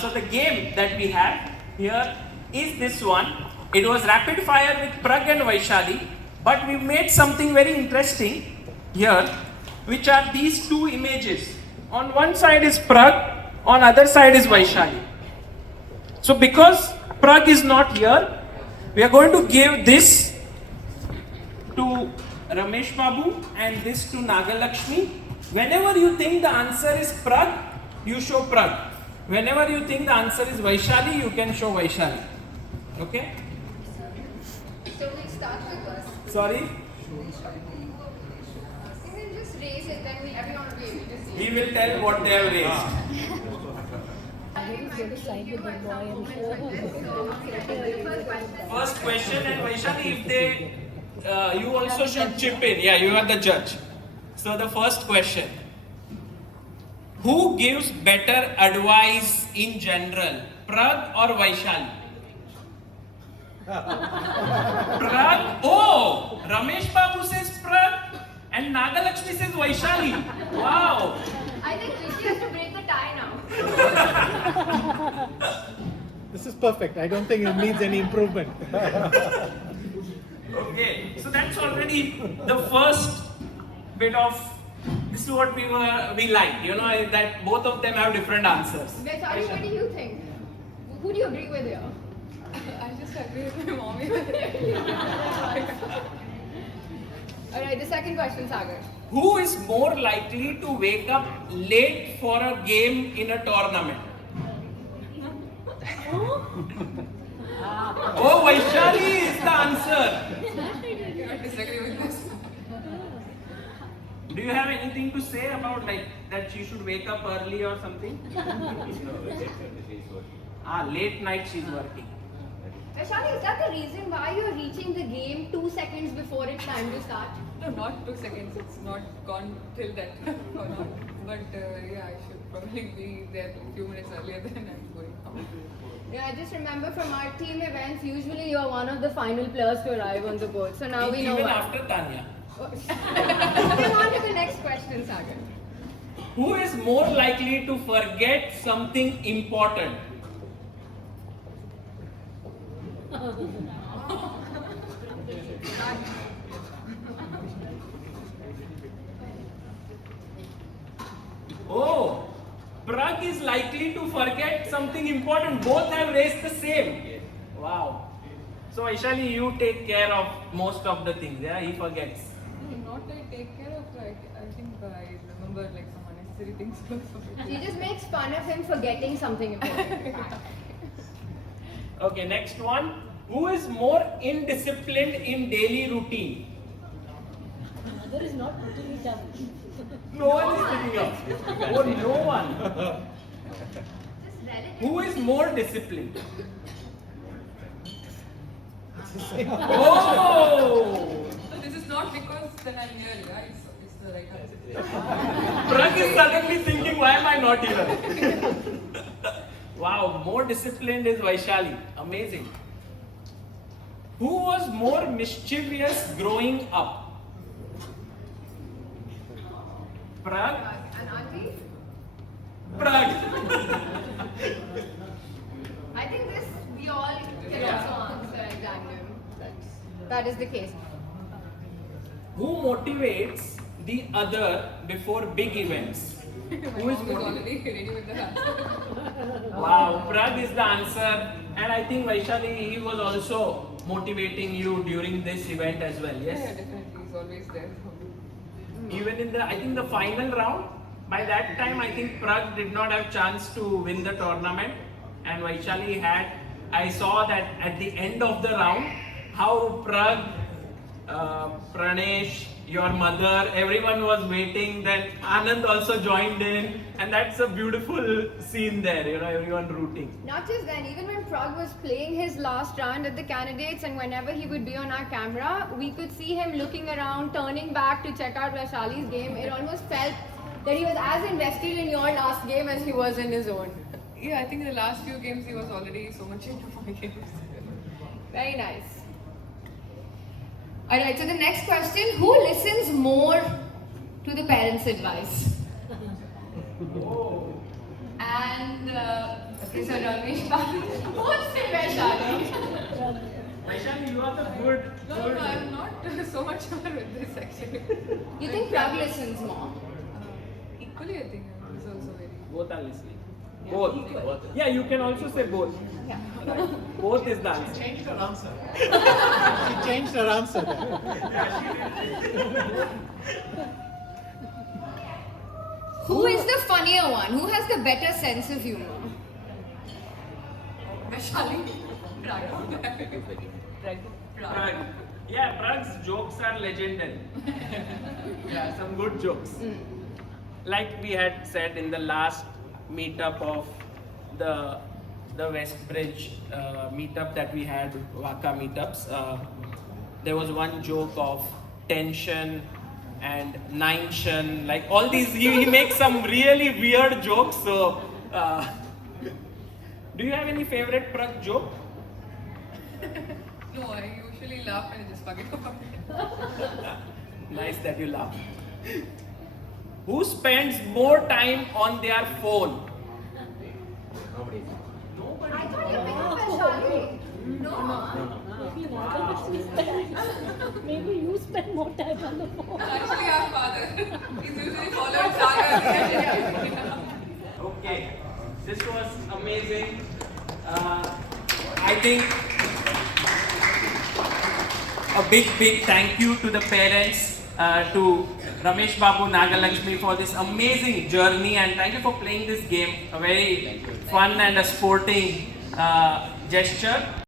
So the game that we have here is this one. It was rapid fire with Prag and Vaishali, but we made something very interesting here, which are these two images. On one side is Prag, on other side is Vaishali. So because Prag is not here, we are going to give this to Ramesh Babu and this to Nagalakshmi. Whenever you think the answer is Prag, you show Prag. Whenever you think the answer is Vaishali, you can show Vaishali. Okay? So we start with us. Sorry? You can just raise it, then everyone will be able to see. He will tell what they have raised. First question, and Vaishali, if they, you also should chip in. Yeah, you are the judge. So the first question. Who gives better advice in general, Prag or Vaishali? Prag? Oh, Ramesh Babu says Prag and Nagalakshmi says Vaishali. Wow. I think Rishi has to break the tie now. This is perfect. I don't think it needs any improvement. Okay, so that's already the first bit of. This is what we like. You know that both of them have different answers. Vaishali, what do you think? Who do you agree with here? I just agree with my mommy. Alright, the second question, Sagar. Who is more likely to wake up late for a game in a tournament? Oh, Vaishali is the answer. I disagree with this. Do you have anything to say about like that she should wake up early or something? Late night she's working. Vaishali, is that the reason why you're reaching the game 2 seconds before it's time to start? No, not 2 seconds. It's not gone till that or not. But yeah, I should probably be there a few minutes earlier than I'm going out. Yeah, I just remember from our team events, usually you're one of the final players to arrive on the board. So now we know Even why. after Tanya. Moving on to the next question, Sagar. Who is more likely to forget something important? Oh, Prag is likely to forget something important. Both have raised the same. Wow. So Vaishali, you take care of most of the things. Yeah, he forgets. Not I take care of, like, I think I remember like some unnecessary things. She just makes fun of him forgetting something important. Okay, next one. Who is more indisciplined in daily routine? Mother is not putting it up. No one is picking up. Oh, no one. Just relative. Who is more disciplined? Oh! So this is not because then I'm here, yeah? It's the right answer. Prag is suddenly thinking, why am I not here? Wow, more disciplined is Vaishali. Amazing. Who was more mischievous growing up? Prag? And Auntie? Prag. I think this we all can also answer in tandem. That is the case. Who motivates the other before big events? My Who is mom is motivated? already ready with the answer. Wow, Prag is the answer, and I think Vaishali, he was also motivating you during this event as well, Yeah, yes? definitely. He's always there for me. Even in the, I think the final round, by that time I think Prag did not have chance to win the tournament, and Vaishali had, I saw that at the end of the round, how Prag, Pranesh, your mother, everyone was waiting, then Anand also joined in, and that's a beautiful scene there, you know, everyone rooting. Not just then, even when Prag was playing his last round at the candidates, and whenever he would be on our camera, we could see him looking around, turning back to check out Vaishali's game. It almost felt that he was as invested in your last game as he was in his own. Yeah, I think in the last few games he was already so much into my games. Very nice. Alright, so the next question, who listens more to the parents' advice? And Okay, so Ramesh Babu. What's the Vaishali? Vaishali, you are the good. No, I'm not so much sure with this actually. You think Prag listens more? Equally, I think it's also very. Both are listening. Both. Yeah, you can also say both. Yeah. Both is the answer. She changed her answer. Who is the funnier one? Who has the better sense of humor? Vaishali. Prag. Yeah, Prag's jokes are legendary. Yeah, some good jokes. Like we had said in the last meetup of the Westbridge meetup that we had, Waka meetups, there was one joke of tension and nintion, like all these, he makes some really weird jokes. So, do you have any favorite Prag joke? No, I usually laugh and just forget about it. Nice that you laugh. Who spends more time on their phone? I thought you picked Vaishali. No. Maybe you spend more time on the phone. Actually, our father. He's usually following Saga. Okay, this was amazing. I think a big thank you to the parents, to Ramesh Babu, Nagalakshmi for this amazing journey, and thank you for playing this game. A very fun and a sporting gesture.